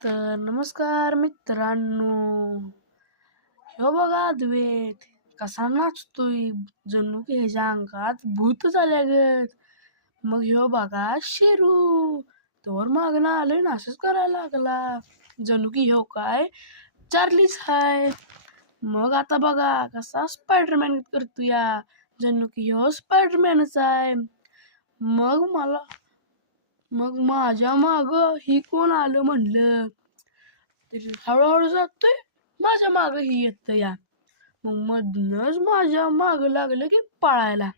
तर नमस्कार मित्रांनो, ह्यो बघा अद्वैत कसा नाचतोय जणू की ह्याच्या अंगात भूत झाल्यागत. मग ह्यो बघा शेरू तोवर मागणं आलोय ना असंच करायला लागला जणू की ह्यो काय चार्लीच हाय. मग आता बघा कसा स्पायडरमॅन करतोया जणू की ह्यो स्पायडरमॅनच आहे. मग माझ्या माग ही कोण आलं म्हणलं, तर हळूहळू जातोय माझ्या माग ही येत या. मग मधनच माझ्या माग लागलं की पळायला.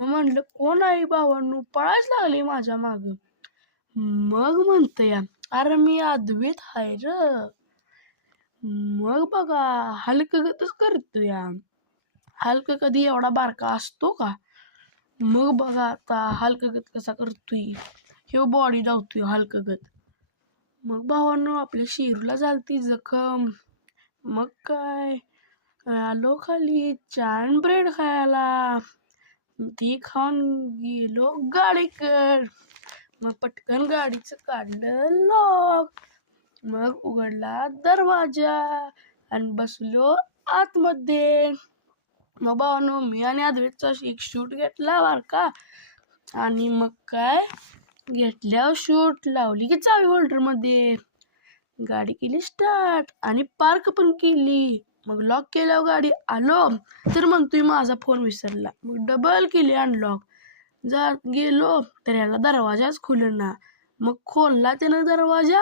मग म्हणलं कोण आहे भावांनो, पळायच लागले माझ्या माग. मग म्हणत या, अरे मी अद्वैत हाय र. मग बघा हलकगतच करतो या. हलक कधी एवढा बारका असतो का? मग बघा आता हलकगत कसा करतोय, ह्यो बॉडी धावतोय हलकगत. मग भावांनो आपल्या शेरूला झालती जखम. मग काय आलो खाली चान ब्रेड खायला. ती खाऊन गेलो गाडीकड. मग पटकन गाडीचं काढलं लॉक. मग उघडला दरवाजा आणि बसलो आतमध्ये. मग भावांनो मी आणि अद्वैतचा एक शूट घेतला बारका. आणि मग काय घेतल्यावर शूट लावली की चावी होल्डर मध्ये. गाडी केली स्टार्ट आणि पार्क पण केली. मग लॉक केल्यावर गाडी आलो तर म्हणतोय माझा फोन विसरला. मग डबल केली अनलॉक. गेलो तर याला दरवाजाच खुलेना. मग खोलला त्यानं दरवाजा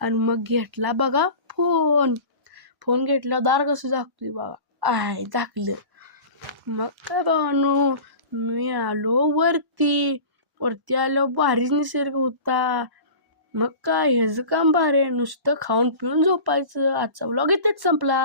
आणि मग घेतला बघा फोन घेतला. दार कसं झाकतोय बघा, झाकलं. मग काय भावांनो मी आलो वरती आलो, भारीच निसर्ग होता. मग काय ह्याचं काम भारी आहे, नुसतं खाऊन पिऊन झोपायचं. आजचा व्लॉग इथेच संपला.